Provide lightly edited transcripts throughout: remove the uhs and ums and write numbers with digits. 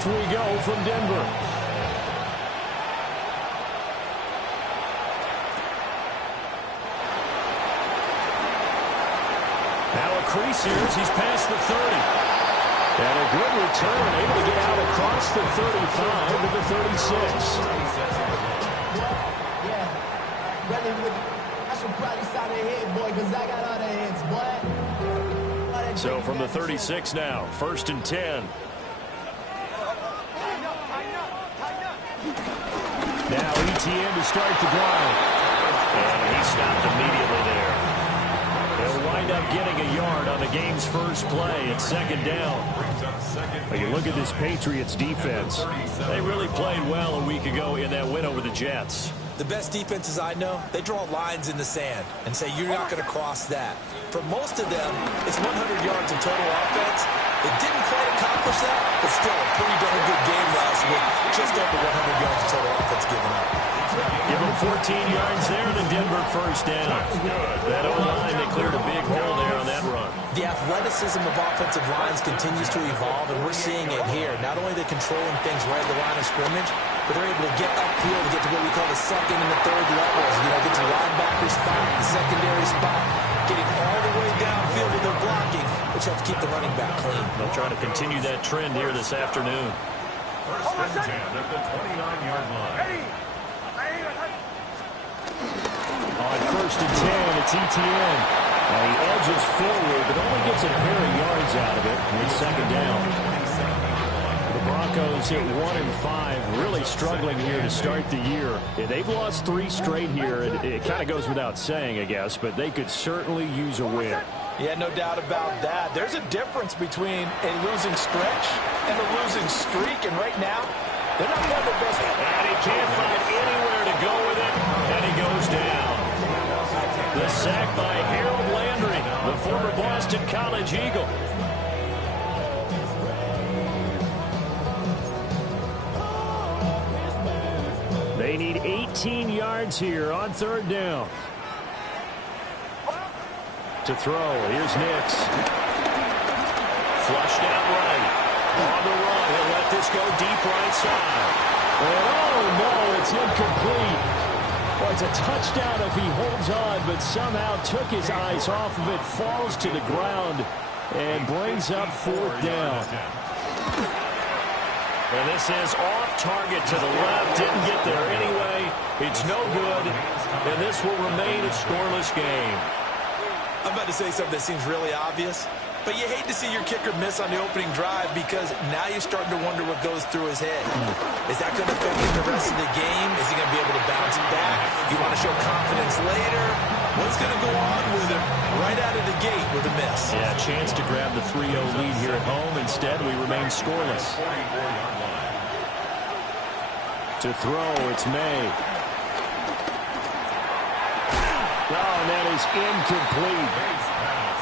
4th we go from Denver. Now a crease here as he's past the 30. And a good return, able to get out across the 35 to the 36. So from the 36 now, 1st and 10. Now ETN to start the drive. And he stopped immediately there. They'll wind up getting a yard on the game's first play. It's 2nd down. But you look at this Patriots defense. They really played well a week ago in that win over the Jets. The best defenses I know, they draw lines in the sand and say you're not going to cross that. For most of them, it's 100 yards of total offense. It didn't quite accomplish that, but still a pretty darn good game last week. Just over 100 yards of total offense given up. Give them 14 yards there, the Denver 1st down. That O-line, they cleared a big hole there on that run. The athleticism of offensive lines continues to evolve, and we're seeing it here. Not only are they controlling things right at the line of scrimmage, but they're able to get upfield to get to what we call the 2nd and the 3rd levels. You know, get to the linebacker spot, the secondary spot, getting all the way downfield with their blocking, which helps keep the running back clean. They'll try to continue that trend here this afternoon. 1st and 10 at the 29-yard line. On 1st and 10, it's ETN. Now he edges forward, but only gets a pair of yards out of it. And it's 2nd down. The Broncos hit 1-5, really struggling here to start the year. They've lost 3 straight here. It kind of goes without saying, I guess, but they could certainly use a win. Yeah, no doubt about that. There's a difference between a losing stretch and a losing streak, and right now, they're not playing their best. And he can't find anywhere to go with it, and he goes down. The sack by Harold Landry, the former Boston College Eagle. They need 18 yards here on 3rd down. To throw, here's Nix. Flushed out right. On the run, he'll let this go deep right side. And oh no, it's incomplete. Well, it's a touchdown if he holds on, but somehow took his eyes off of it, falls to the ground, and brings up 4th down. And this is off target to the left. Didn't get there anyway. It's no good, and this will remain a scoreless game. I'm about to say something that seems really obvious, but you hate to see your kicker miss on the opening drive because now you're starting to wonder what goes through his head. Is that going to affect him the rest of the game? Is he going to be able to bounce back? You want to show confidence later? What's going to go on with him right out of the gate with a miss? Yeah, chance to grab the 3-0 lead here at home. Instead, we remain scoreless. To throw, it's May. Oh, and that is incomplete.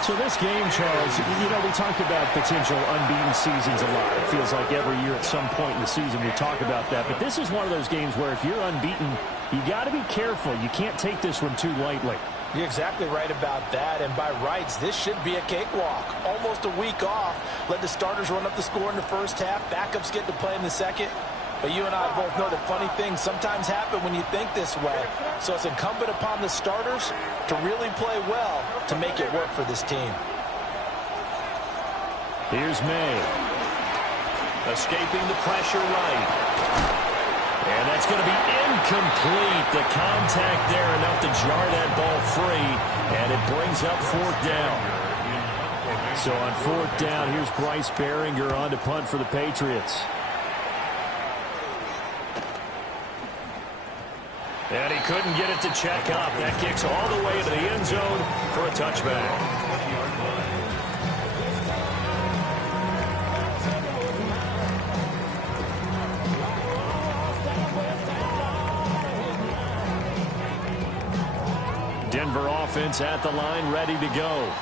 So this game, Charles, you know, we talked about potential unbeaten seasons a lot. It feels like every year at some point in the season we talk about that. But this is one of those games where if you're unbeaten, you got to be careful. You can't take this one too lightly. You're exactly right about that, and by rights, this should be a cakewalk. Almost a week off. Let the starters run up the score in the first half. Backups get to play in the second. But you and I both know that funny things sometimes happen when you think this way. So it's incumbent upon the starters to really play well to make it work for this team. Here's May. Escaping the pressure right. And that's going to be incomplete. The contact there enough to jar that ball free. And it brings up 4th down. So on 4th down, here's Bryce Behringer on to punt for the Patriots. And he couldn't get it to check up. That kicks all the way to the end zone for a touchback. Denver offense at the line, ready to go.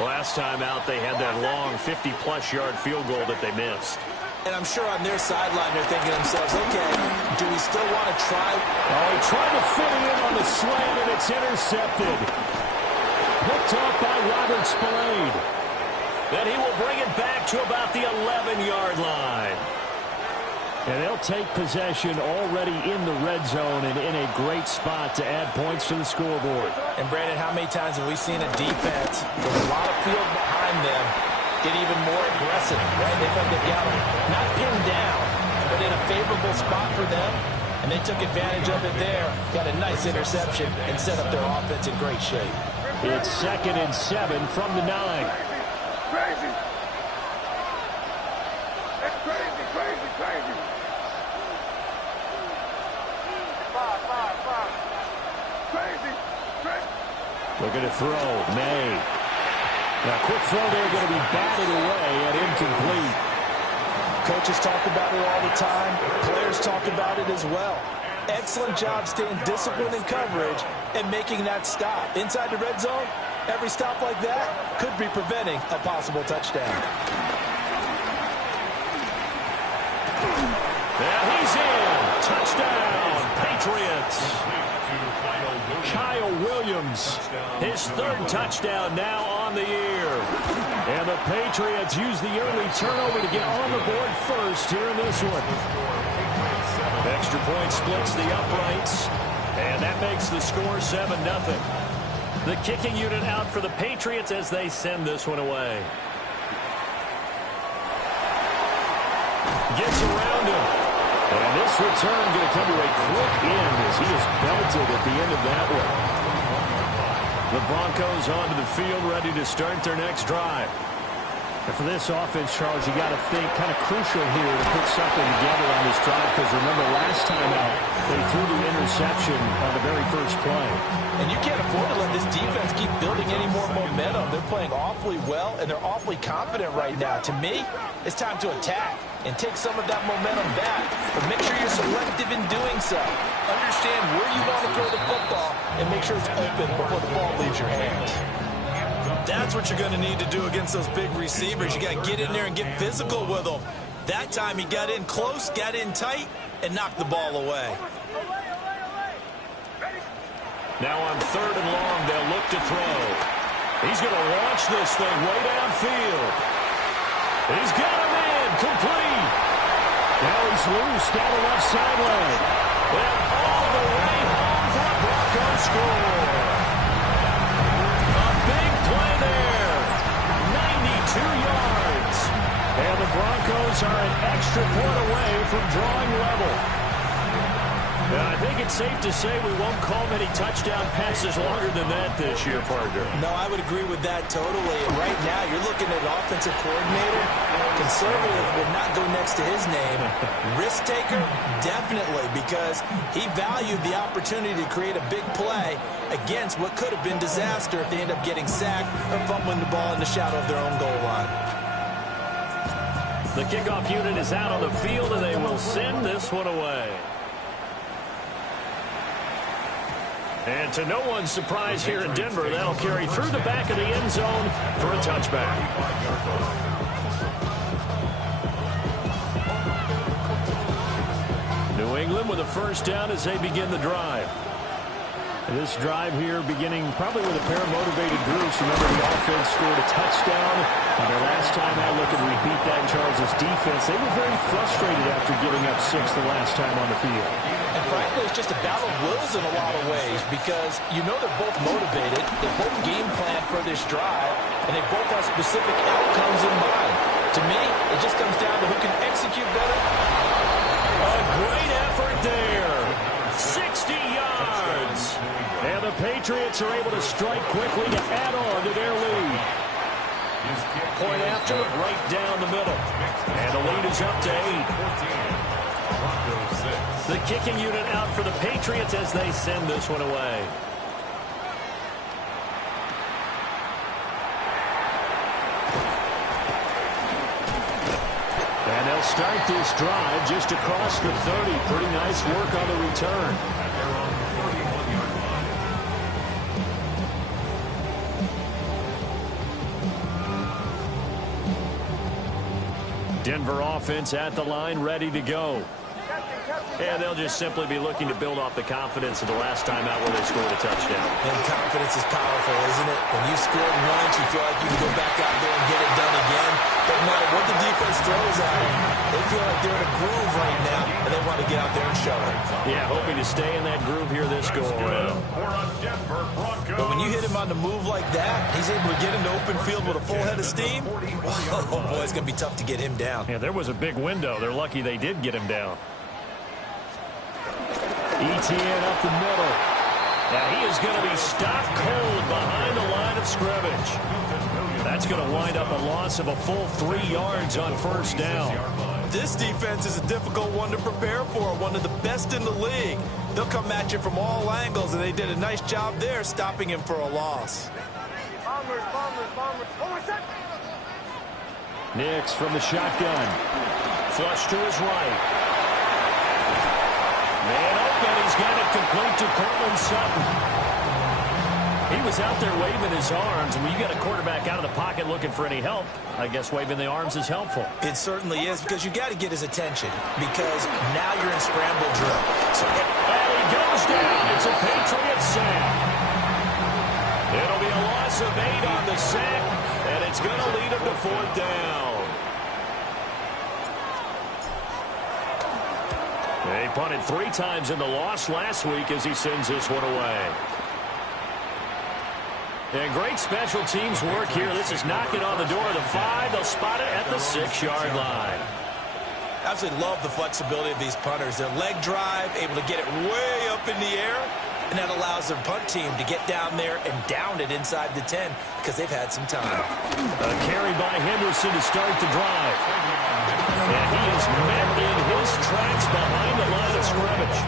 Last time out, they had that long 50-plus yard field goal that they missed. And I'm sure on their sideline they're thinking to themselves, okay, do we still want to try? Oh, he tried to fit it in on the slant, and it's intercepted. Picked up by Robert Spillane. Then he will bring it back to about the 11-yard line. And they'll take possession already in the red zone and in a great spot to add points to the scoreboard. And, Brandon, how many times have we seen a defense with a lot of field behind them get even more aggressive, right? They felt they got them not pinned down, but in a favorable spot for them, and they took advantage of it there, got a nice interception, and set up their offense in great shape. It's 2nd and 7 from the 9. Crazy. That's crazy, crazy, crazy. Five. Crazy, crazy. Looking to throw. May. Now, quick throw there, going to be batted away and incomplete. Coaches talk about it all the time. Players talk about it as well. Excellent job staying disciplined in coverage and making that stop. Inside the red zone, every stop like that could be preventing a possible touchdown. And he's in. Touchdown, Patriots. Kyle Williams, his 3rd touchdown now on the year. And the Patriots use the early turnover to get on the board first here in this one. Extra point splits the uprights, and that makes the score 7-0. The kicking unit out for the Patriots as they send this one away. Gets around him. And this return going to come to a quick end as he is belted at the end of that one. The Broncos onto the field ready to start their next drive. And for this offense, Charles, you got to think kind of crucial here to put something together on this drive because remember last time out they threw the interception on the very first play. And you can't afford to let this defense keep building any more momentum. They're playing awfully well, and they're awfully confident right now. To me, it's time to attack and take some of that momentum back. But make sure you're selective in doing so. Understand where you want to throw the football and make sure it's open before the ball leaves your hands. That's what you're going to need to do against those big receivers. You got to get in there and get physical with them. That time he got in close, got in tight, and knocked the ball away. Now on 3rd and long, they'll look to throw. He's going to launch this thing way downfield. He's got him in, complete. Now he's loose down the left sideline. And all the way home for a Broncos score. A big play there. 92 yards. And the Broncos are an extra point away from drawing level. And I think it's safe to say we won't call many touchdown passes longer than that this year, partner. No, I would agree with that totally. And right now, you're looking at an offensive coordinator. Conservative would not go next to his name. Risk taker, definitely, because he valued the opportunity to create a big play against what could have been disaster if they end up getting sacked or fumbling the ball in the shadow of their own goal line. The kickoff unit is out on the field, and they will send this one away. And to no one's surprise here in Denver, that'll carry through the back of the end zone for a touchback. New England with a first down as they begin the drive. This drive here beginning probably with a pair of motivated groups. Remember, the offense scored a touchdown. And their last time out, looking to repeat that in Charles' defense. They were very frustrated after giving up 6 the last time on the field. And frankly, it's just a battle of wills in a lot of ways because you know they're both motivated. They both game plan for this drive, and they both have specific outcomes in mind. To me, it just comes down to who can execute better. A great effort there. 60 yards. And the Patriots are able to strike quickly to add on to their lead. Point after, right down the middle. And the lead is up to 8. The kicking unit out for the Patriots as they send this one away. And they'll start this drive just across the 30. Pretty nice work on the return. Denver offense at the line, ready to go. And they'll just simply be looking to build off the confidence of the last time out where they scored a touchdown. And confidence is powerful, isn't it? When you scored once, you feel like you can go back out there and get it done again. But no matter what the defense throws at them, they feel like they're in a groove right now, and they want to get out there and show it. Yeah, hoping to stay in that groove here this go-around. But when you hit him on the move like that, he's able to get into open field with a full head of steam. Oh, boy, it's going to be tough to get him down. Yeah, there was a big window. They're lucky they did get him down. ETN up the middle. Now he is going to be stopped cold behind the line of scrimmage. That's going to wind up a loss of a full 3 yards on first down. This defense is a difficult one to prepare for, one of the best in the league. They'll come at you from all angles, and they did a nice job there stopping him for a loss. Nix from the shotgun. Flush to his right. Man open, he's got it complete to Cortland Sutton. He was out there waving his arms, and when you got a quarterback out of the pocket looking for any help, I guess waving the arms is helpful. It certainly is, because you got to get his attention, because now you're in scramble drill. So and he goes down. It's a Patriot sack. It'll be a loss of 8 on the sack, and it's going to lead him to 4th down. They punted 3 times in the loss last week as he sends this one away. And great special teams work here. This is knocking on the door of the 5. They'll spot it at the 6-yard line. Absolutely love the flexibility of these punters. Their leg drive, able to get it way up in the air, and that allows their punt team to get down there and down it inside the 10 because they've had some time. A carry by Henderson to start the drive. And he is met in his tracks behind the line of scrimmage.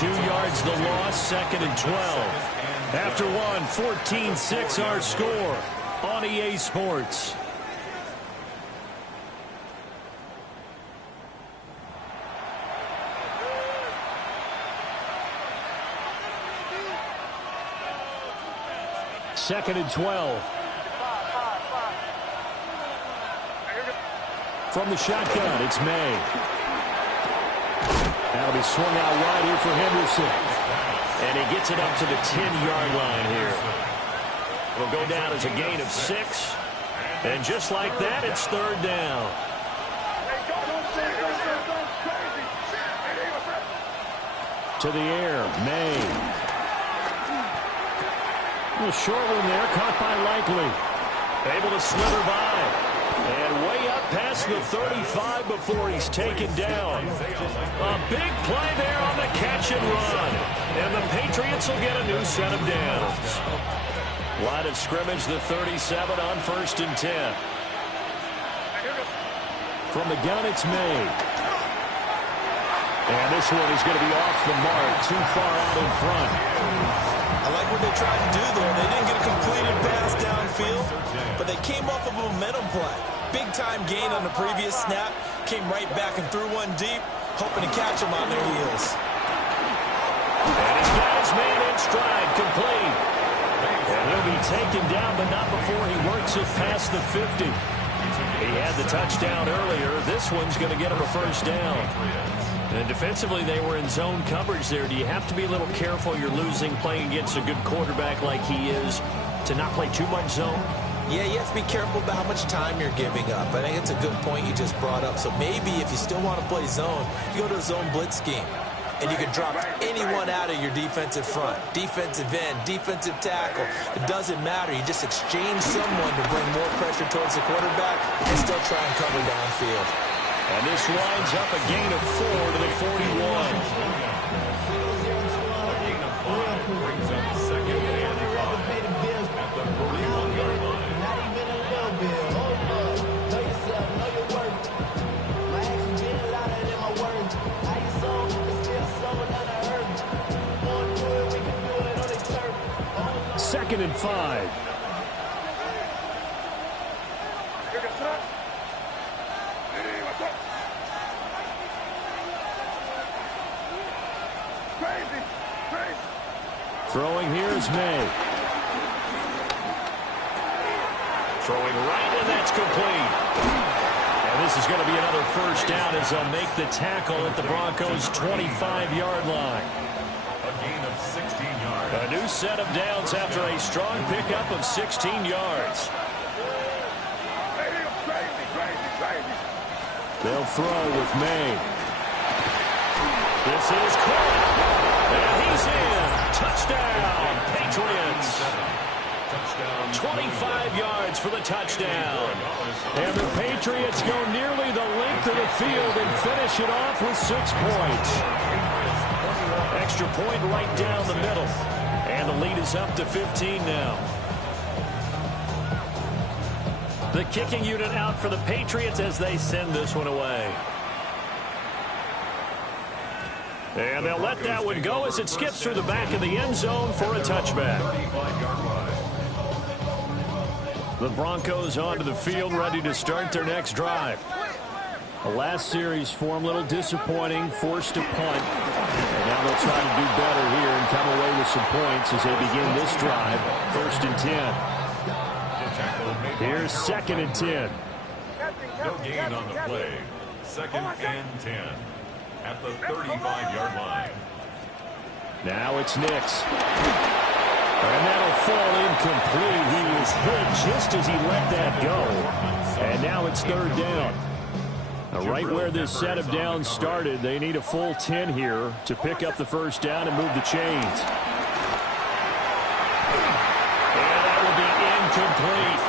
2 yards the loss, 2nd and 12. After one, 14-6 our score on EA Sports. Second and 12. From the shotgun, it's May. That'll be swung out wide here for Henderson. And he gets it up to the 10-yard line here. It'll go down as a gain of 6. And just like that, it's 3rd down. To the air, May. A little short one there, caught by Likely. Able to slither by. And way up past the 35 before he's taken down. A big play there on the catch and run. And the Patriots will get a new set of downs. Line of scrimmage, the 37 on 1st and 10. From the gun, it's May. And this one is going to be off the mark, too far out in front. I like what they tried to do there. They didn't get a completed pass downfield, but they came off of a momentum play. Big-time gain on the previous snap, came right back and threw one deep, hoping to catch them on their heels. And he's got his man in stride, complete. And he'll be taken down, but not before he works it past the 50. He had the touchdown earlier. This one's going to get him a 1st down. And defensively, they were in zone coverage there. Do you have to be a little careful you're losing playing against a good quarterback like he is to not play too much zone? Yeah, you have to be careful about how much time you're giving up. I think it's a good point you just brought up. So maybe if you still want to play zone, you go to a zone blitz scheme. And you can drop anyone out of your defensive front, defensive end, defensive tackle. It doesn't matter. You just exchange someone to bring more pressure towards the quarterback and still try and cover downfield. And this winds up a gain of 4 to the 41. Second and 5. Throwing here is May. Throwing right, and that's complete. And this is going to be another first down as they'll make the tackle at the Broncos' 25-yard line. A gain of 16 yards. A new set of downs after a strong pickup of 16 yards. They'll throw with May. This is caught. And he's in. Touchdown, Patriots. 25 yards for the touchdown. And the Patriots go nearly the length of the field and finish it off with 6 points. Extra point right down the middle. And the lead is up to 15 now. The kicking unit out for the Patriots as they send this one away. And they'll let that one go as it skips through the back of the end zone for a touchback. The Broncos onto the field, ready to start their next drive. The last series for them, a little disappointing, forced to punt. And now they'll try to do better here and come away with some points as they begin this drive. 1st and 10. Here's 2nd and 10. No gain on the play. 2nd and 10 at the 35-yard line. Now it's Nix. And that'll fall incomplete. He was hit just as he let that go. And now it's 3rd down. Right where this set of downs started, they need a full 10 here to pick up the first down and move the chains. And that will be incomplete.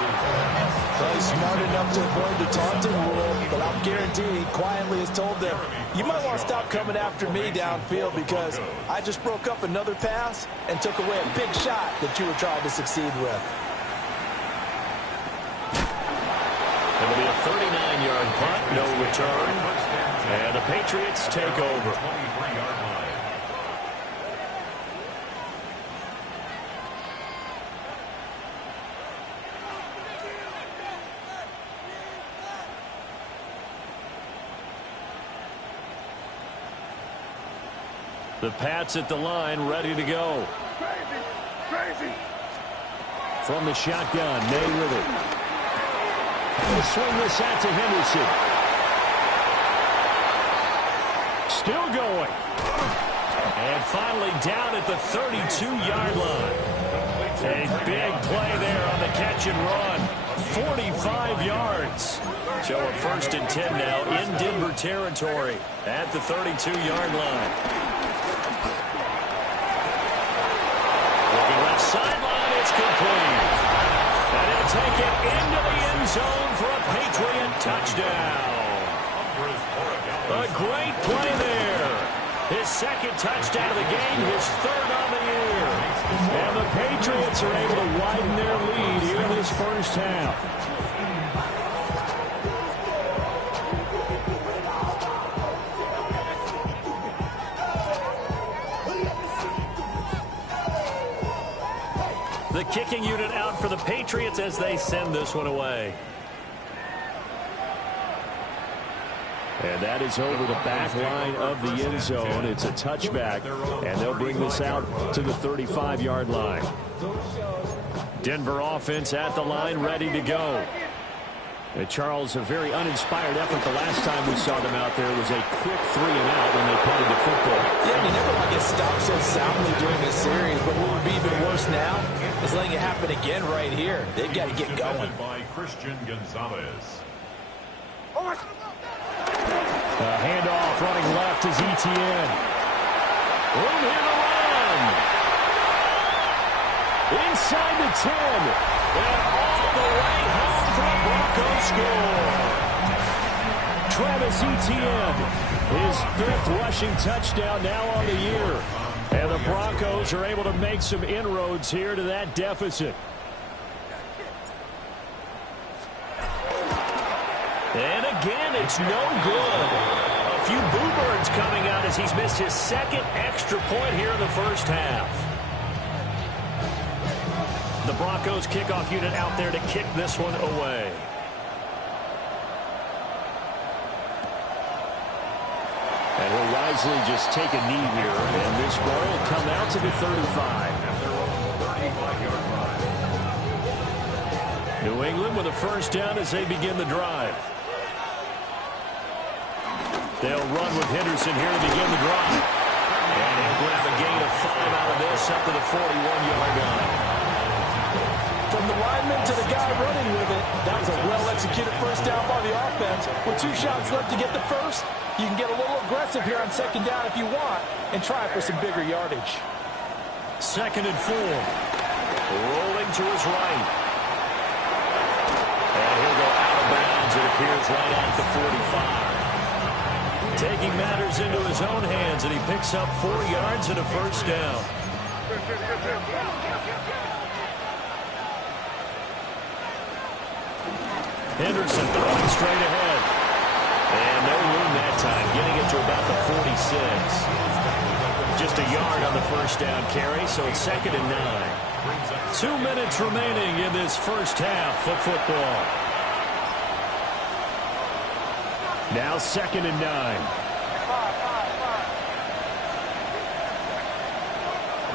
Well, he's smart enough to avoid the taunting rule, but I'm guaranteed he quietly has told them, you might want to stop coming after me downfield because I just broke up another pass and took away a big shot that you were trying to succeed with. It'll be a 39-yard punt, no return. And the Patriots take over. The Pats at the line, ready to go. Crazy. From the shotgun, May with it. He'll swing this out to Henderson. Still going. And finally down at the 32-yard line. A big play there on the catch and run. 45 yards. So a 1st and 10 now in Denver territory at the 32-yard line. Looking left sideline, it's complete. And he'll take it into the end zone for a Patriot touchdown. A great play there. His 2nd touchdown of the game, his 3rd on the year. And the Patriots are able to widen their lead here in this first half. The kicking unit out for the Patriots as they send this one away. And that is over the back line of the end zone. It's a touchback, and they'll bring this out to the 35-yard line. Denver offense at the line, ready to go. And Charles, a very uninspired effort the last time we saw them out there was a quick 3-and-out when they punted the football. Yeah, you never want to get stopped so soundly during this series, but what would be even worse now is letting it happen again right here. They've got to get going. By Christian Gonzalez. Handoff running left is Etienne. Room here to run. Inside the 10. And all the way home for a Broncos score. Travis Etienne, his 5th rushing touchdown now on the year. And the Broncos are able to make some inroads here to that deficit. And again, it's no good. A few boo birds coming out as he's missed his 2nd extra point here in the first half. The Broncos kickoff unit out there to kick this one away. And he'll wisely just take a knee here, and this ball will come out to the 35. New England with a first down as they begin the drive. They'll run with Henderson here to begin the drive. And he'll grab a gain of 5 out of this up to the 41-yard line. From the lineman to the guy running with it, that was a well-executed first down by the offense. With 2 shots left to get the first, you can get a little aggressive here on second down if you want and try for some bigger yardage. 2nd and 4. Rolling to his right. And he'll go out of bounds, it appears, right at the 45. Taking matters into his own hands, and he picks up 4 yards and a first down. Henderson throwing straight ahead. And no room that time, getting it to about the 46. Just a yard on the first down carry, so it's 2nd and 9. 2 minutes remaining in this first half of football. Now 2nd and 9.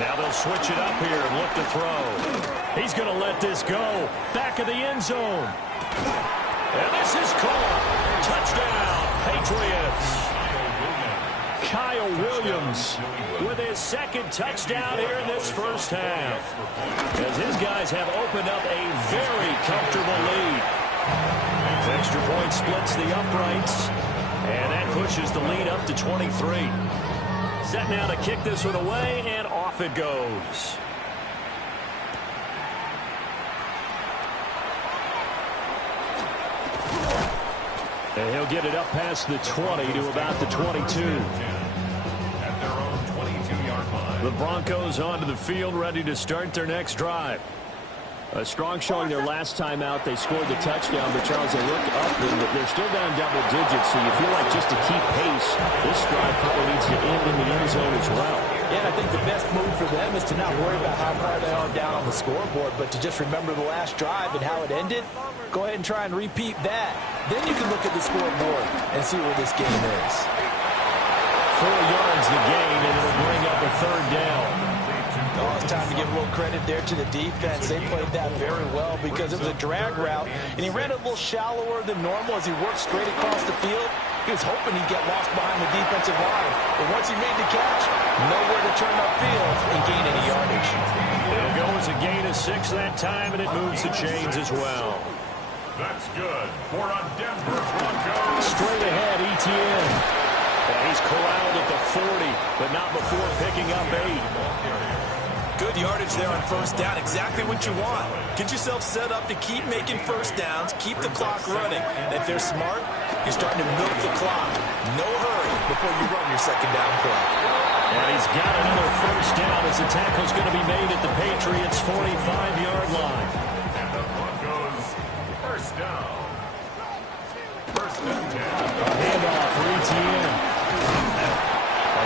Now they'll switch it up here and look to throw. He's going to let this go. Back of the end zone. And this is caught. Touchdown, Patriots. Kyle Williams with his 2nd touchdown here in this first half. As his guys have opened up a very comfortable lead. Extra point splits the uprights. And that pushes the lead up to 23. Set now to kick this one away, and off it goes. And he'll get it up past the 20 to about the 22. At their own 22-yard line. The Broncos onto the field, ready to start their next drive. A strong showing their last time out. They scored the touchdown, but Charles, they look up, and they're still down double digits, so you feel like just to keep pace, this drive probably needs to end in the end zone as well. Yeah, and I think the best move for them is to not worry about how far they are down on the scoreboard, but to just remember the last drive and how it ended. Go ahead and try and repeat that. Then you can look at the scoreboard and see where this game is. 4 yards the gain, and it'll bring up a 3rd down. Oh, it's time to give a little credit there to the defense. They played that very well because it was a drag route, and he ran it a little shallower than normal as he worked straight across the field. He was hoping he'd get lost behind the defensive line, but once he made the catch, nowhere to turn upfield and gain any yardage. It'll go as a gain of 6 that time, and it moves the chains as well. That's good for a Denver Broncos. Straight ahead, Etienne. And he's corralled at the 40, but not before picking up 8. Good yardage there on first down. Exactly what you want. Get yourself set up to keep making first downs, keep the clock running. And if they're smart, you're starting to milk the clock. No hurry before you run your second down play. And he's got another first down as the tackle's going to be made at the Patriots' 45-yard line. And the Broncos first down. 1st and 10. Handoff for Etienne.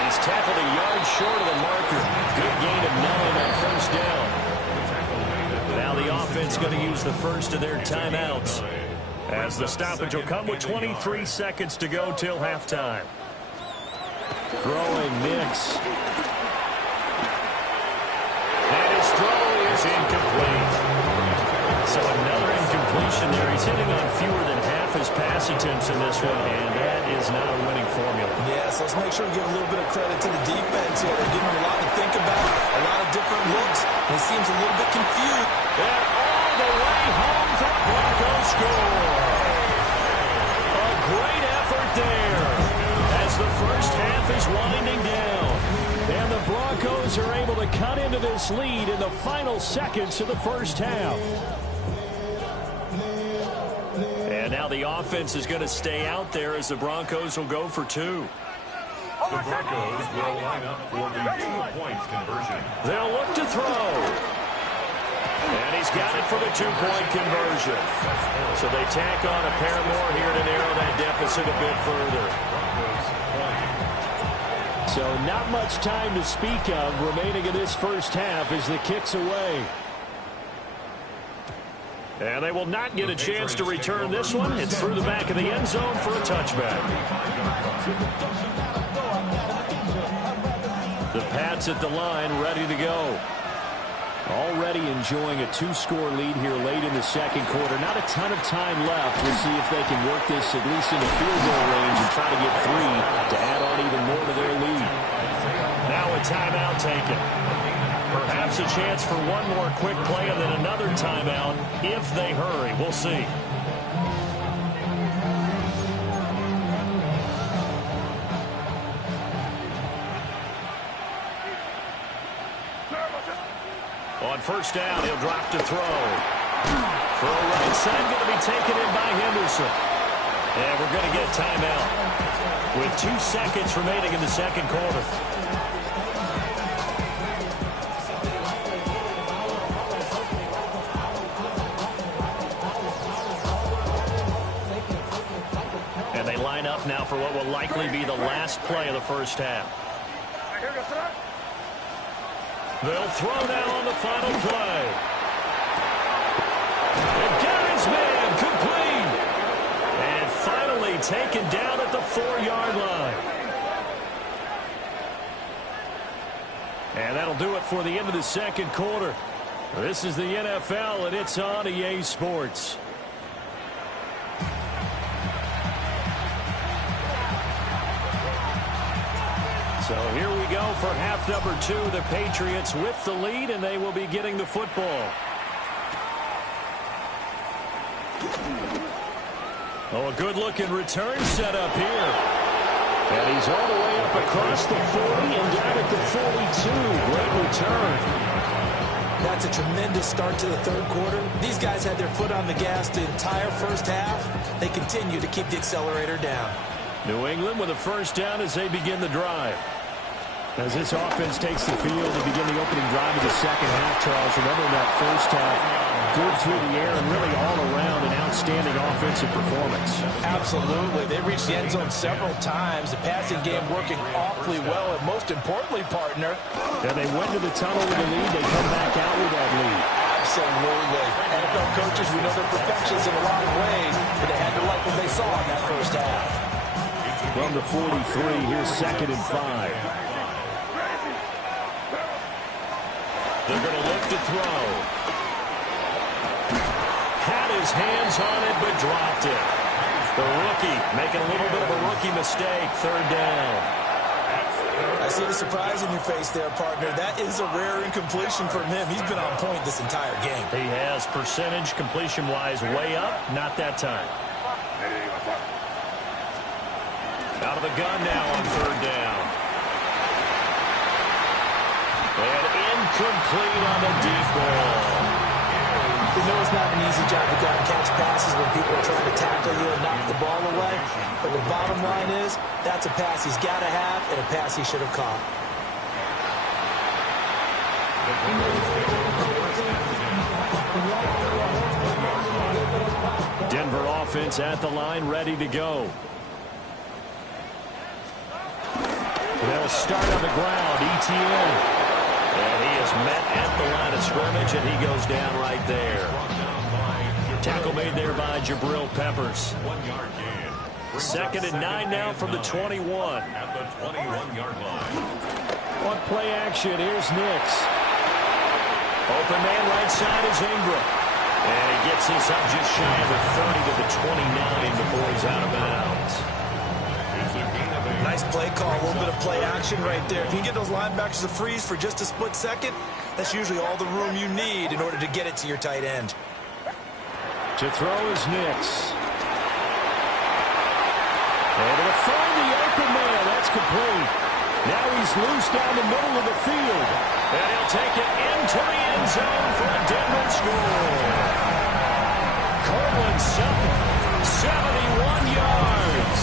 He's tackled a yard short of the marker. Good gain of 9 on first down. Now the offense going to use the first of their timeouts, as the stoppage will come with 23 seconds to go till halftime. Throwing Nix. And his throw is incomplete. So another incompletion there. He's hitting on fewer than half his pass attempts in this one, and that is not a winning formula. Yes, let's make sure we give a little bit of credit to the defense here. They're giving him a lot to think about, a lot of different looks, and he seems a little bit confused. And all the way home for the Broncos score. A great effort there as the first half is winding down. And the Broncos are able to cut into this lead in the final seconds of the first half. And now the offense is going to stay out there as the Broncos will go for 2. The Broncos will line up for the 2-point conversion. They'll look to throw. And he's got it for the 2-point conversion. So they tack on a pair more here to narrow that deficit a bit further. So not much time to speak of remaining in this first half as the kick's away. And they will not get a chance to return this one. It's through the back of the end zone for a touchback. The Pats at the line, ready to go. Already enjoying a 2-score lead here late in the second quarter. Not a ton of time left. We'll see if they can work this at least in the field goal range and try to get 3 us a chance for one more quick play and then another timeout if they hurry. We'll see. On first down, he'll drop to throw. Throw right side, going to be taken in by Henderson. And we're going to get a timeout with 2 seconds remaining in the second quarter. And they line up now for what will likely be the last play of the first half. They'll throw now on the final play. And got his man complete. And finally taken down at the 4-yard line. And that'll do it for the end of the second quarter. This is the NFL, and it's on EA Sports. So here we go for half number 2. The Patriots with the lead, and they will be getting the football. Oh, a good-looking return set up here. And he's all the way up across the 40 and down at the 42. Great return. That's a tremendous start to the third quarter. These guys had their foot on the gas the entire first half. They continue to keep the accelerator down. New England with a first down as they begin the drive. As this offense takes the field to begin the opening drive of the second half, Charles, remember that first half, good through the air and really all around an outstanding offensive performance. Absolutely. They reached the end zone several times. The passing game working awfully well, and most importantly, partner. And they went to the tunnel with a lead. They come back out with that lead. Absolutely. NFL coaches, we know they're perfectionists in a lot of ways, but they had to like what they saw in that first half. From the 43, here's 2nd and 5. They're going to look to throw. Had his hands on it, but dropped it. The rookie making a little bit of a rookie mistake. 3rd down. I see the surprise in your face there, partner. That is a rare incompletion from him. He's been on point this entire game. He has percentage completion-wise way up. Not that time. Out of the gun now on 3rd down. And incomplete on the deep ball. We know it's not an easy job to go out and catch passes when people are trying to tackle you and knock the ball away. But the bottom line is, that's a pass he's got to have and a pass he should have caught. Denver offense at the line, ready to go. They'll start on the ground. ETN. And he is met at the line of scrimmage, and he goes down right there. Tackle made there by Jabril Peppers. 1-yard gain. 2nd and 9 now from the 21. At the 21-yard line. On play action, here's Nix. Open man right side is Ingram. And he gets this up just shy of the 30 to the 29 before he's out of bounds. Nice play call, a little bit of play action right there. If you can get those linebackers to freeze for just a split second, that's usually all the room you need in order to get it to your tight end. To throw is Nix. Able to find the open man. That's complete. Now he's loose down the middle of the field. And he'll take it into the end zone for a Denver score. Cortland Sutton, 71 yards.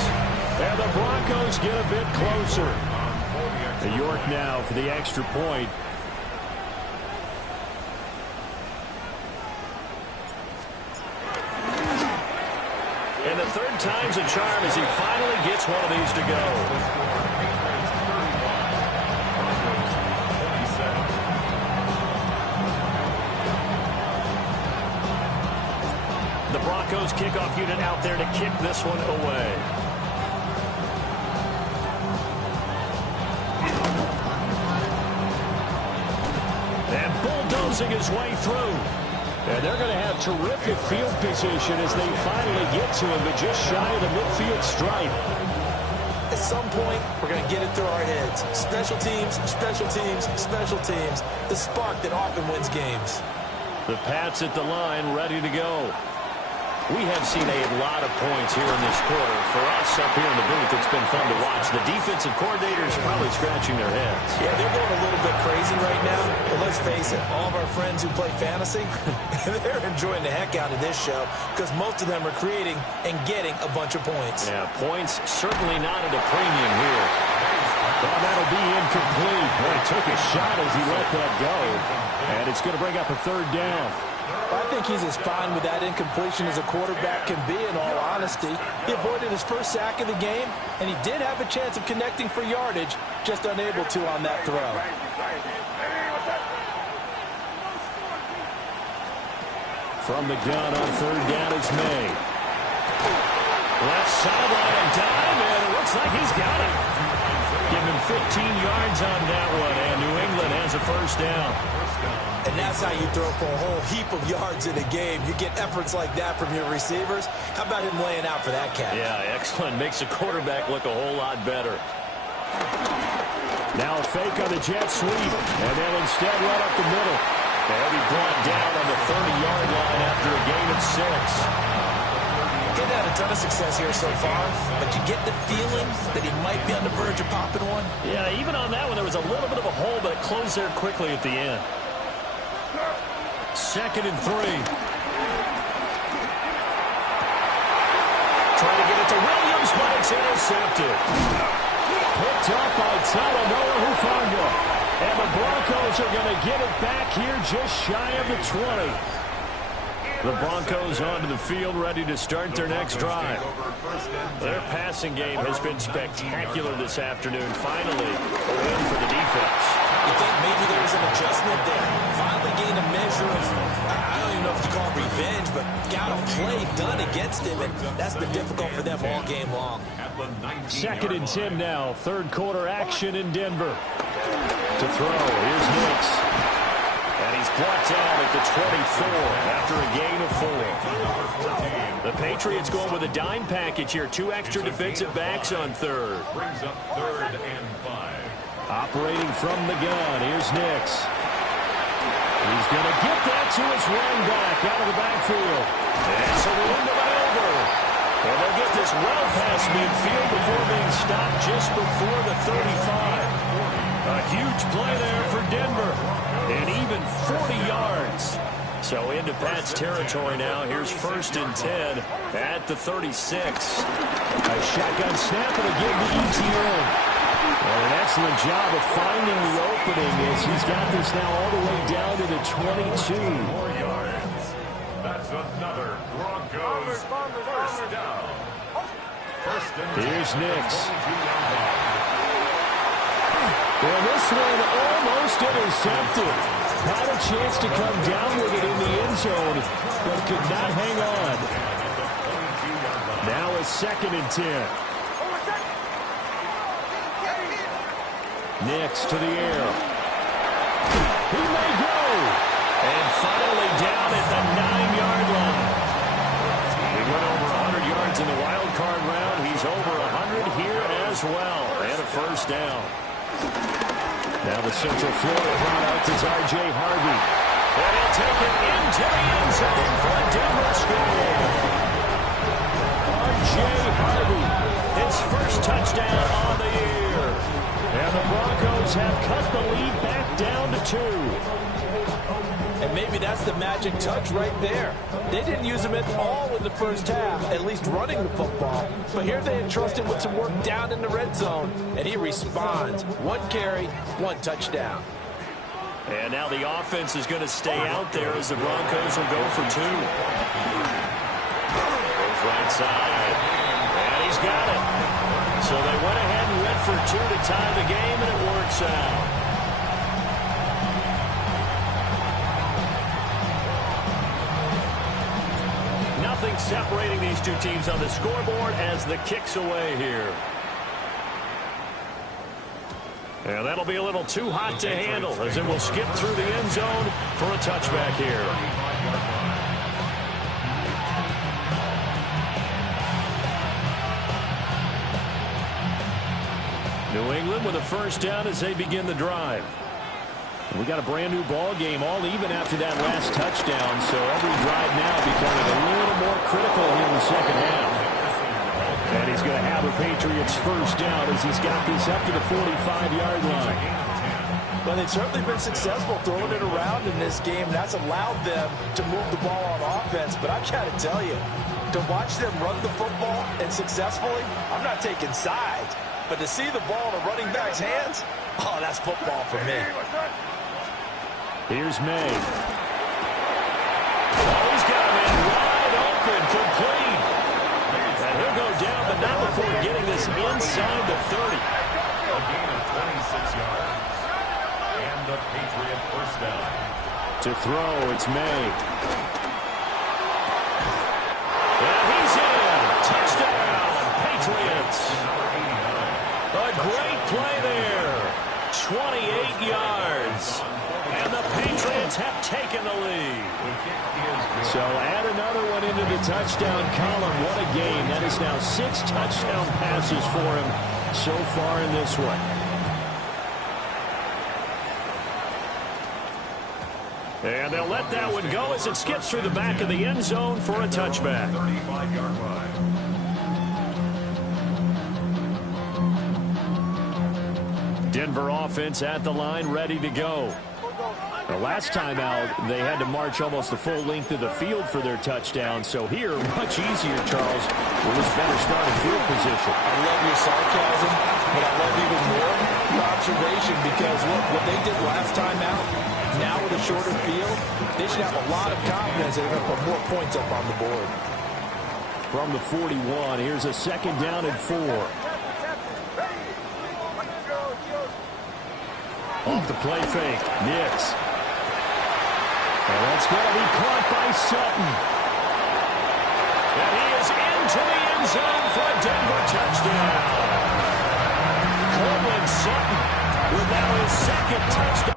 And the Broncos get a bit closer. York now for the extra point. And the 3rd time's a charm as he finally gets one of these to go. The Broncos kickoff unit out there to kick this one away. Bulldozing his way through. And they're going to have terrific field position as they finally get to him, but just shy of the midfield stripe. At some point, we're going to get it through our heads. Special teams, special teams, special teams. The spark that often wins games. The Pats at the line, ready to go. We have seen a lot of points here in this quarter. For us up here in the booth, it's been fun to watch. The defensive coordinators probably scratching their heads. Yeah, they're going a little bit crazy right now. But let's face it, all of our friends who play fantasy, they're enjoying the heck out of this show because most of them are creating and getting a bunch of points. Yeah, points certainly not at a premium here. Well, that'll be incomplete. Well, he took a shot as he let that go. And it's going to bring up a third down. I think he's as fine with that incompletion as a quarterback can be, in all honesty. He avoided his first sack of the game, and he did have a chance of connecting for yardage, just unable to on that throw. From the gun on third down, it's May. Left sideline and dive, and it looks like he's got it. Give him 15 yards on that one, and New England has a first down. And that's how you throw for a whole heap of yards in a game. You get efforts like that from your receivers. How about him laying out for that cat? Yeah, excellent. Makes the quarterback look a whole lot better. Now a fake on the jet sweep, and they'll instead run up the middle. They'll be brought down on the 30-yard line after a gain of 6. Didn't have a ton of success here so far, but you get the feeling that he might be on the verge of popping one. Yeah, even on that one, there was a little bit of a hole, but it closed there quickly at the end. 2nd and 3. Trying to get it to Williams, but it's intercepted. Picked up by Talanoa Hufanga. And the Broncos are going to get it back here just shy of the 20. The Broncos onto the field, ready to start their next drive. Their passing game has been spectacular this afternoon. Finally, a win for the defense. You think maybe there was an adjustment there? Finally gained a measure of, I don't even know if you call it revenge, but got a play done against him, and that's been difficult for them all game long. 2nd and 10 now. Third quarter action in Denver. To throw, here's Hicks. And he's brought down at the 24 after a gain of 4. The Patriots going with a dime package here. 2 extra defensive backs on third. Brings up 3rd and 5. Operating from the gun, here's Nix. He's going to get that to his running back out of the backfield. And so we'll end the maneuver. And they'll get this well past midfield before being stopped just before the 35. A huge play there for Denver. And even 40 yards. So into Pat's territory now. Here's 1st and 10 at the 36. A shotgun snap and a give to ETN. Well, an excellent job of finding the opening as he's got this now all the way down to the 22. 4 yards. That's another Broncos first down. First and 10. Here's Nix. 22-yard line. Well, this one almost intercepted. Had a chance to come down with it in the end zone, but could not hang on. Now a 2nd and 10. Nix to the air. He may go. And finally down at the 9-yard line. He went over 100 yards in the wild card round. He's over 100 here as well. And a first down. Now the Central Florida product is R.J. Harvey. And he'll take it into the end zone for a Denver score. R.J. Harvey, his first touchdown on the year. And the Broncos have cut the lead back down to 2. And maybe that's the magic touch right there. They didn't use him at all in the first half, at least running the football. But here they entrust him with some work down in the red zone, and he responds. 1 carry, 1 touchdown. And now the offense is going to stay out there as the Broncos will go for 2. Goes right side. And he's got it. So they went ahead and went for 2 to tie the game, and it works out. Nothing separating these two teams on the scoreboard as the kick's away here. And that'll be a little too hot to handle as it will skip through the end zone for a touchback here. New England with a first down as they begin the drive. We got a brand new ball game, all even after that last touchdown, so every drive now becoming a little more critical here in the second half. And he's going to have the Patriots first down as he's got this up to the 45-yard line. Well, they've certainly been successful throwing it around in this game. That's allowed them to move the ball on offense. But I've got to tell you, to watch them run the football and successfully, I'm not taking sides. But to see the ball in a running back's hands, oh, that's football for me. Here's May. Oh, he's got a man wide open, complete. And he'll go down, but not before getting this inside the 30. A gain of 26 yards. And the Patriot first down. To throw, it's May. And he's in. Touchdown, Patriots. A great play there. 28 yards. And the Patriots have taken the lead. So add another one into the touchdown column. What a game. That is now 6 touchdown passes for him so far in this one. And they'll let that one go as it skips through the back of the end zone for a touchback. 35-yard line. Denver offense at the line, ready to go. The last time out, they had to march almost the full length of the field for their touchdown. So here, much easier, Charles, with this better starting field position. I love your sarcasm, but I love even more your observation because, look, what they did last time out, now with a shorter field, they should have a lot of confidence they're going to put more points up on the board. From the 41, here's a second down and 4. Off the play fake, Nix. And that's going to be caught by Sutton. And he is into the end zone for a Denver touchdown. Coleman Sutton with now his second touchdown.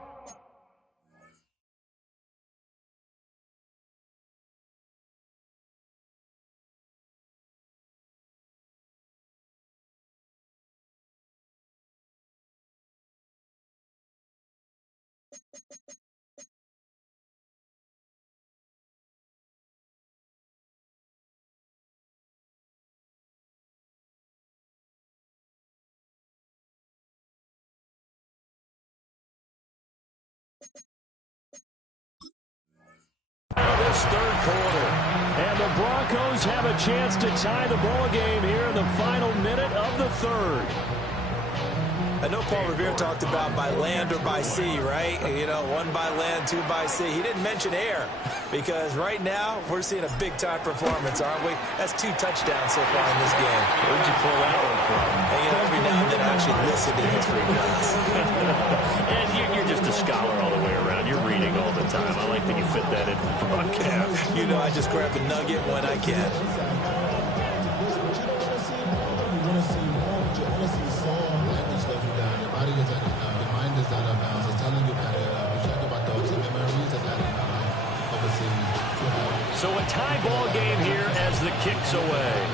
This third quarter. And the Broncos have a chance to tie the ball game here in the final minute of the third. I know Paul Revere talked about by land or by sea, right? You know, 1 by land, 2 by sea. He didn't mention air because right now we're seeing a big-time performance, aren't we? That's 2 touchdowns so far in this game. Where'd you pull that one from? And, you know, every now and then I actually listen to history class. And you're just a scholar all the way around. You're reading all the time. I like that you fit that in the broadcast. You know, I just grab a nugget when I can. So a tie ball game here as the kick's away.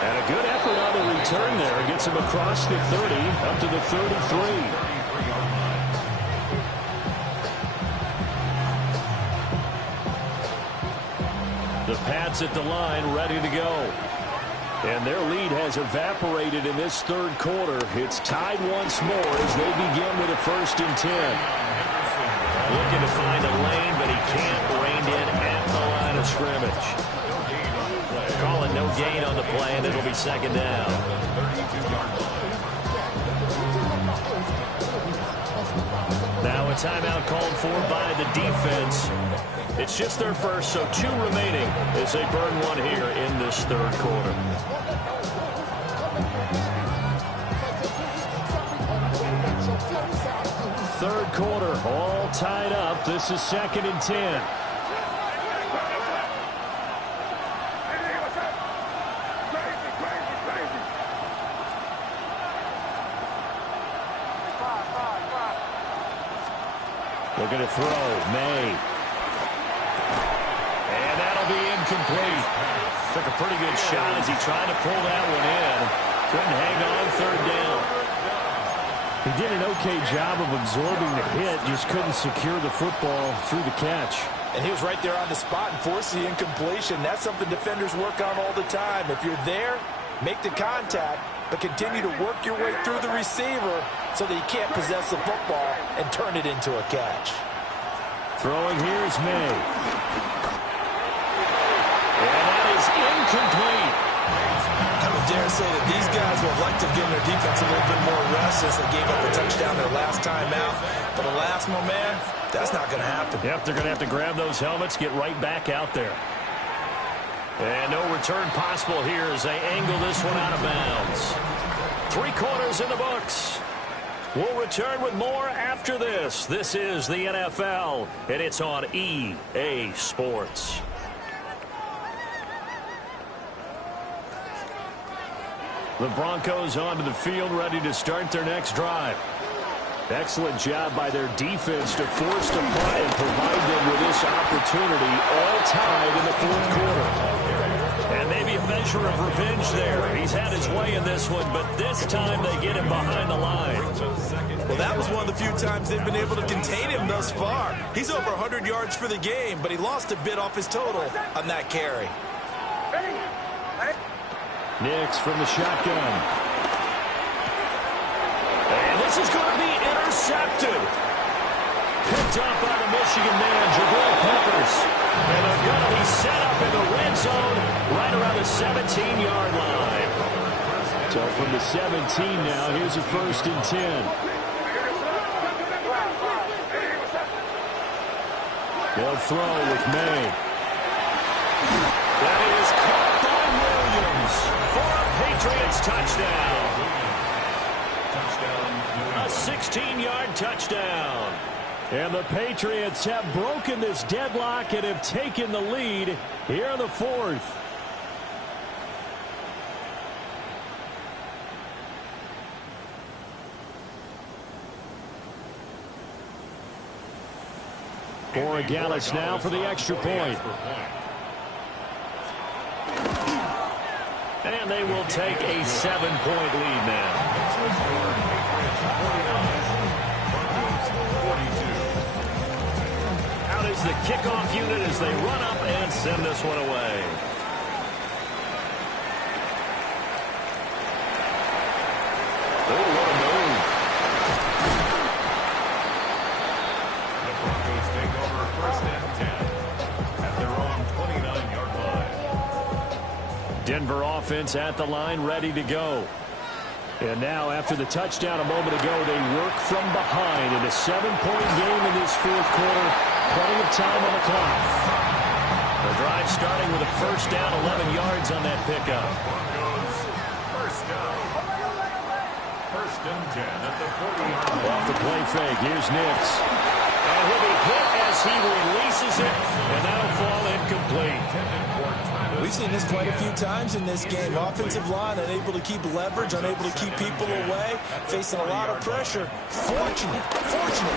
And a good effort on the return there. Gets him across the 30, up to the 33. The Pats at the line, ready to go. And their lead has evaporated in this third quarter. It's tied once more as they begin with a 1st and 10. Looking to find a lane, but he can't rein in at the line of scrimmage. Call it no gain on the play, and it'll be second down. Now a timeout called for by the defense. It's just their first, so 2 remaining as they burn one here in this third quarter. Third quarter, all tied up. This is 2nd and 10. Looking to throw, May. And incomplete. Took a pretty good shot as he tried to pull that one in. Couldn't hang on third down. He did an okay job of absorbing the hit, just couldn't secure the football through the catch. And he was right there on the spot and forced the incompletion. That's something defenders work on all the time. If you're there, make the contact, but continue to work your way through the receiver so that you can't possess the football and turn it into a catch. Throwing here is May. And that is incomplete. I would dare say that these guys would have liked to have given their defense a little bit more rest as they gave up a touchdown their last time out. But alas, my man, that's not going to happen. Yep, they're going to have to grab those helmets, get right back out there. And no return possible here as they angle this one out of bounds. 3 quarters in the books. We'll return with more after this. This is the NFL, and it's on EA Sports. The Broncos onto the field, ready to start their next drive. Excellent job by their defense to force the punt and provide them with this opportunity, all tied in the fourth quarter. And maybe a measure of revenge there. He's had his way in this one, but this time they get him behind the line. Well, that was one of the few times they've been able to contain him thus far. He's over 100 yards for the game, but he lost a bit off his total on that carry. Nix from the shotgun. And this is going to be intercepted. Picked up by the Michigan man, Jabril Peppers. And they're going to be set up in the red zone right around the 17-yard line. So from the 17 now, here's a 1st and 10. They'll throw with May. That is caught by Williams for a Patriots touchdown. A 16-yard touchdown. And the Patriots have broken this deadlock and have taken the lead here in the 4th. Borregales now for the extra point. And they will take a 7-point lead now. Out is the kickoff unit as they run up and send this one away. Oh, what a move. The Broncos take over 1st and 10 at their own 29-yard line. Denver offense at the line, ready to go. And now, after the touchdown a moment ago, they work from behind in a 7-point game in this 4th quarter. Plenty of time on the clock. The drive starting with a 1st down, 11 yards on that pickup. Broncos, 1st down. 1st and 10 at the 40-yard line. Off the play fake, here's Nix. And he'll be hit as he releases it, and that'll fall incomplete. We've seen this quite a few times in this game. Offensive line unable to keep leverage, unable to keep people away, facing a lot of pressure. Fortunate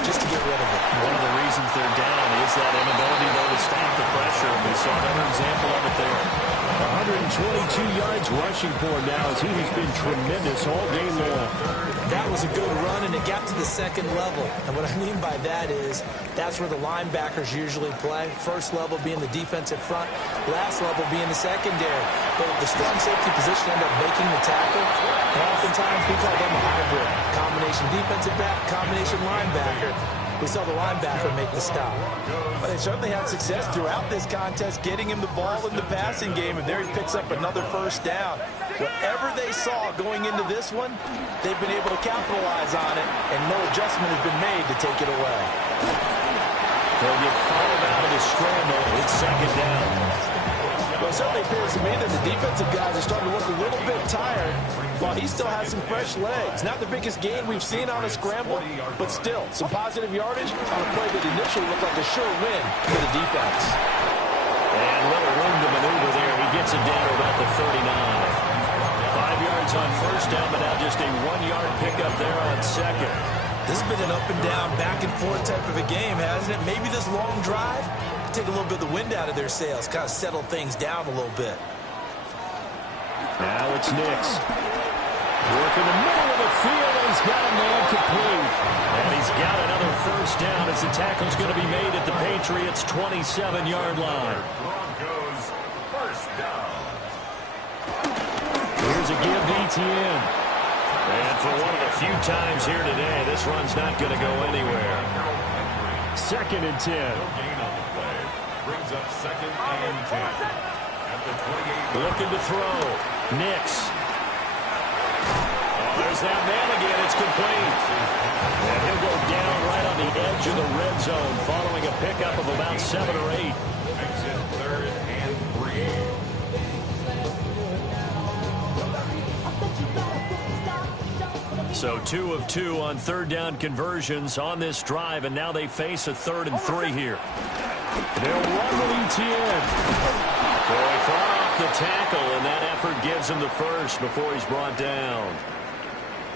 just to get rid of it. One of the reasons they're down is that inability, though, to stop the pressure. We saw another example of it there. 122 yards rushing for him now as he has been tremendous all game long. That was a good run, and it got to the 2nd level. And what I mean by that is that's where the linebackers usually play. First level being the defensive front, last level being the secondary. But the strong safety position ended up making the tackle. And oftentimes we call them a hybrid. Combination defensive back, combination linebacker. We saw the linebacker make the stop. But they certainly had success throughout this contest, getting him the ball in the passing game, and there he picks up another 1st down. Whatever they saw going into this one, they've been able to capitalize on it, and no adjustment has been made to take it away. They'll get followed out of the scramble. It's 2nd down. Well, it certainly appears to me that the defensive guys are starting to look a little bit tired, while he still has some fresh legs. Not the biggest gain we've seen on a scramble, but still some positive yardage on a play that initially looked like a sure win for the defense. And little room to maneuver there. He gets it down to about the 39. 5 yards on 1st down, but now just a 1-yard pickup there on 2nd. This has been an up and down, back and forth type of a game, hasn't it? Maybe this long drive take a little bit of the wind out of their sails, kind of settle things down a little bit. Now it's Nix. Working the middle of the field, and he's got a man complete. And he's got another first down as the tackle's going to be made at the Patriots' 27-yard line. Broncos first down. Here's a give to Etienne. And for one of the few times here today, this run's not going to go anywhere. 2nd and 10. No gain on the play. Brings up 2nd and 10. At the 28. Looking to throw. Nix. Oh, there's that man again. It's complete. And he'll go down right on the edge of the red zone following a pickup of about 7 or 8. Makes it 3rd and 3. So 2 of 2 on 3rd down conversions on this drive, and now they face a 3rd and 3 here. They'll run with Etienne. So he fought off the tackle, and that effort gives him the first before he's brought down.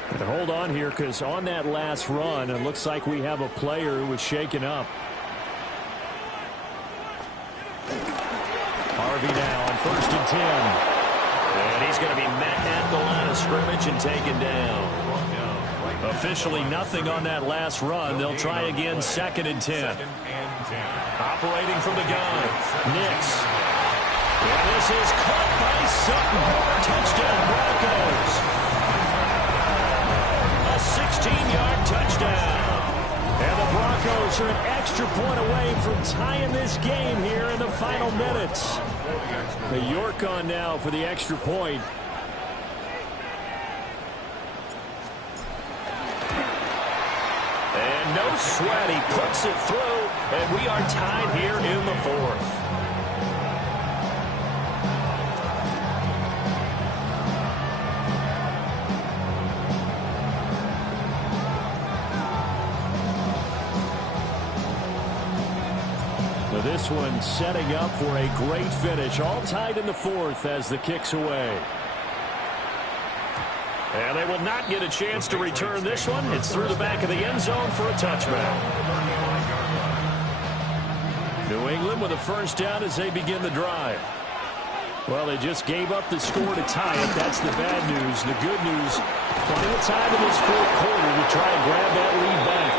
And hold on here, because on that last run, it looks like we have a player who was shaken up. Harvey now on 1st and 10. And he's going to be met at the line of scrimmage and taken down. Officially nothing on that last run. They'll try again 2nd and 10. Operating from the gun. Nix. And this is caught by Sutton. Touchdown Broncos. A 16-yard touchdown. And the Broncos are an extra point away from tying this game here in the final minutes. The York on now for the extra point. And no sweat, he puts it through, and we are tied here in the 4th. Now this one setting up for a great finish, all tied in the 4th as the kick's away. And they will not get a chance to return this one. It's through the back of the end zone for a touchback. New England with a first down as they begin the drive. Well, they just gave up the score to tie it. That's the bad news. The good news, plenty of time in this 4th quarter to try and grab that lead back.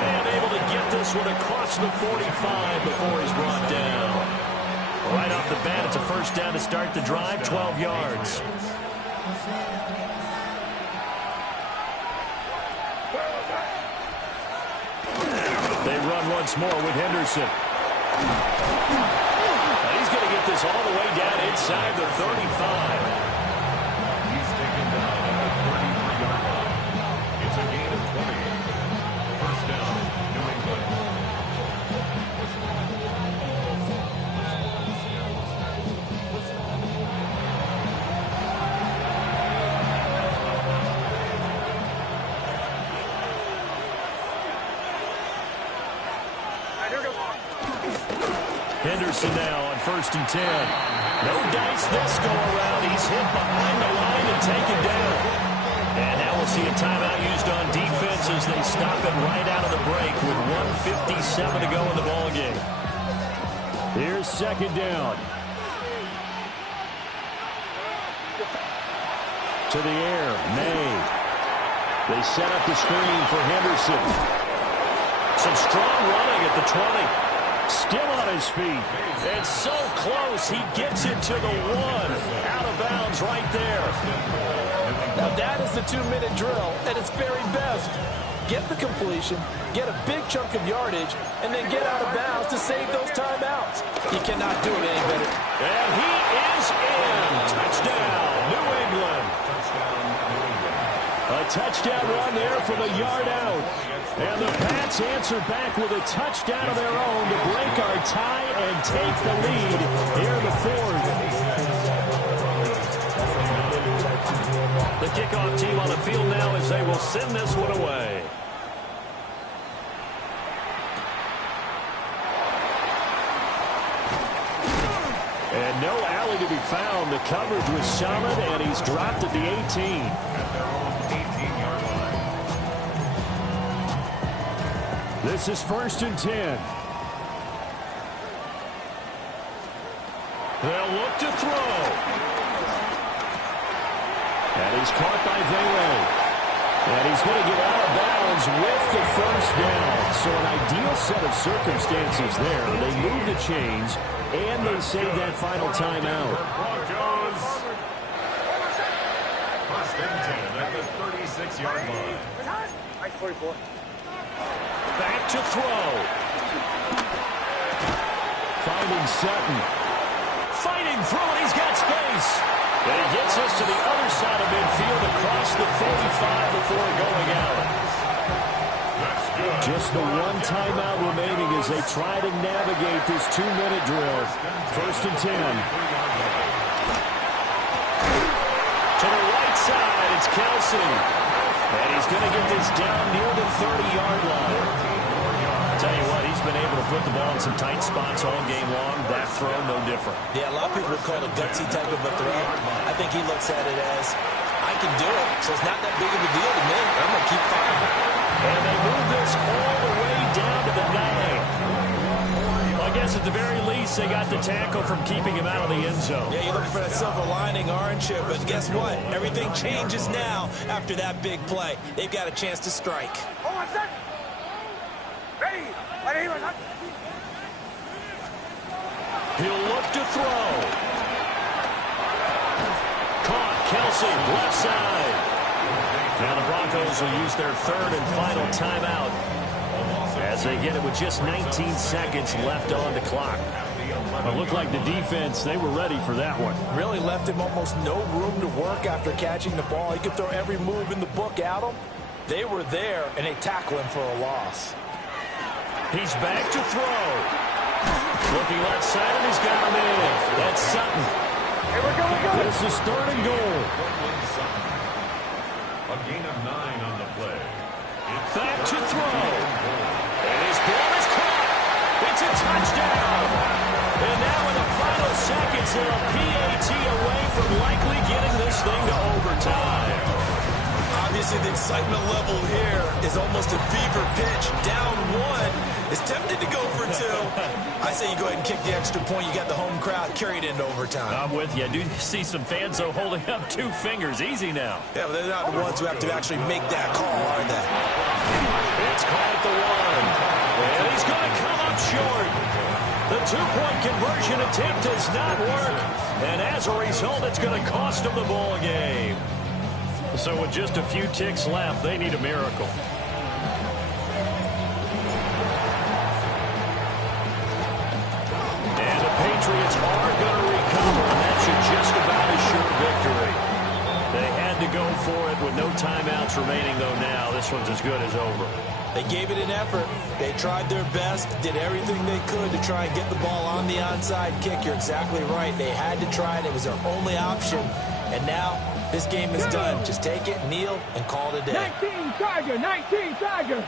And able to get this one across the 45 before he's brought down. Right off the bat, it's a first down to start the drive, 12 yards. They run once more with Henderson. And he's going to get this all the way down inside the 35. He's taken down at the 33-yard line. It's a gain of 20. First down, New England. Henderson now on 1st and 10. No dice this go around. He's hit behind the line and taken down. And now we'll see a timeout used on defense as they stop it right out of the break with 1:57 to go in the ballgame. Here's 2nd down. To the air, May. They set up the screen for Henderson. Some strong running at the 20. Still on his feet. And so close, he gets it to the 1. Out of bounds right there. Now that is the 2-minute drill at its very best. Get the completion, get a big chunk of yardage, and then get out of bounds to save those timeouts. You cannot do it any better. And he is in. Touchdown, New England. A touchdown run there from a yard out. And the Pats answer back with a touchdown of their own to break our tie and take the lead here in the 4th. The kickoff team on the field now as they will send this one away. And no alley to be found. The coverage was solid, and he's dropped at the 18. At their own 18-yard line. This is 1st and 10. They'll look to throw. And he's caught by Vele. And he's going to get out of bounds with the first down. So an ideal set of circumstances there. They move the chains, and they save that final timeout. Broncos. First and 10 at the 36-yard line. Back to throw. Finding Sutton. Fighting through, and he's got space. And he gets us to the other side of midfield across the 45 before going out. That's good. Just the one timeout remaining as they try to navigate this 2-minute drill. First and 10. To the right side, it's Kelsey. And he's going to get this down near the 30-yard line. Tell you what, he's been able to put the ball in some tight spots all game long. That throw, no different. Yeah, a lot of people would call it a gutsy type of a throw. I think he looks at it as, I can do it, so it's not that big of a deal to me. I'm going to keep firing. And they move this all the way down to the 9. Well, I guess at the very least, they got the tackle from keeping him out of the end zone. Yeah, you're looking for that silver lining, aren't you? But guess what? Everything changes now after that big play. They've got a chance to strike. He'll look to throw. Caught. Kelsey, left side. Now the Broncos will use their third and final timeout as they get it with just 19 seconds left on the clock. It looked like the defense, they were ready for that one. Really left him almost no room to work after catching the ball. He could throw every move in the book at him. They were there, and they tackle him for a loss. He's back to throw. Looking left side, and he's got him in. That's Sutton. Here we go. This is third and goal. A gain of 9 on the play. Back to throw. And his ball is caught. It's a touchdown. And now in the final seconds, they're a PAT away from likely getting this thing to overtime. Obviously, the excitement level here is almost a fever pitch. Down 1 is tempted to go for 2. I say you go ahead and kick the extra point. You got the home crowd carried into overtime. I'm with you. I do see some fans, though, holding up 2 fingers. Easy now. Yeah, but they're not the ones who have to actually make that call, are they? It's caught at the 1. And he's going to come up short. The 2-point conversion attempt does not work. And as a result, it's going to cost them the ball game. So with just a few ticks left, they need a miracle. And the Patriots are going to recover, and that should just about assure victory. They had to go for it with no timeouts remaining, though now. This one's as good as over. They gave it an effort. They tried their best, did everything they could to try and get the ball on the onside kick. You're exactly right. They had to try it. It was their only option. And now this game is done. Just take it, kneel, and call it a day. 19 Tiger, 19 Tiger.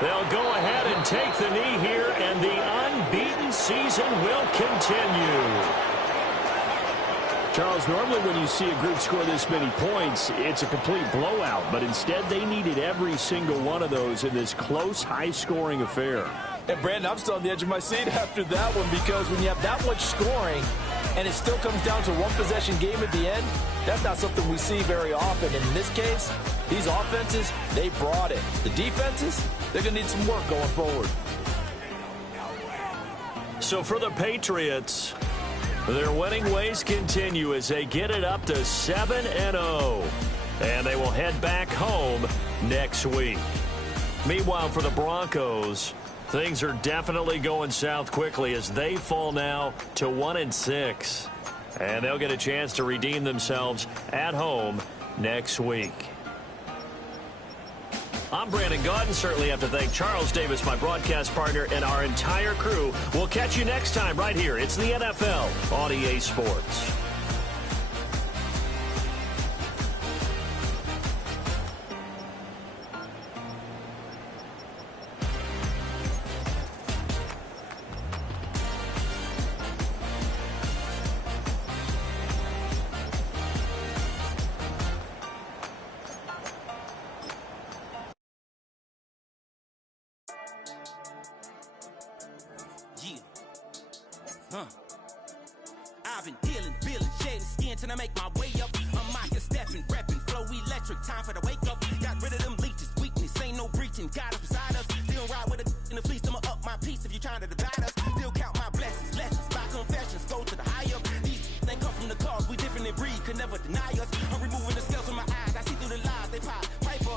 They'll go ahead and take the knee here, and the unbeaten season will continue. Charles, normally when you see a group score this many points, it's a complete blowout. But instead, they needed every single one of those in this close, high-scoring affair. And, Brandon, I'm still on the edge of my seat after that one because when you have that much scoring and it still comes down to one possession game at the end, that's not something we see very often. And in this case, these offenses, they brought it. The defenses, they're going to need some work going forward. So for the Patriots, their winning ways continue as they get it up to 7-0. And they will head back home next week. Meanwhile, for the Broncos, things are definitely going south quickly as they fall now to 1-6. And they'll get a chance to redeem themselves at home next week. I'm Brandon Gaudin. Certainly have to thank Charles Davis, my broadcast partner, and our entire crew. We'll catch you next time right here. It's the NFL on EA Sports. I've been dealing, shedding skin till I make my way up. I'm out here stepping, repping, flow electric, time for the wake up. Got rid of them leeches, weakness, ain't no breaching, got us beside us. Still ride with a in the fleece, I'ma up my piece if you trying to divide us. Still count my blessings, lessons, by confessions, go to the high up. These they come from the cause, we different in breed, could never deny us.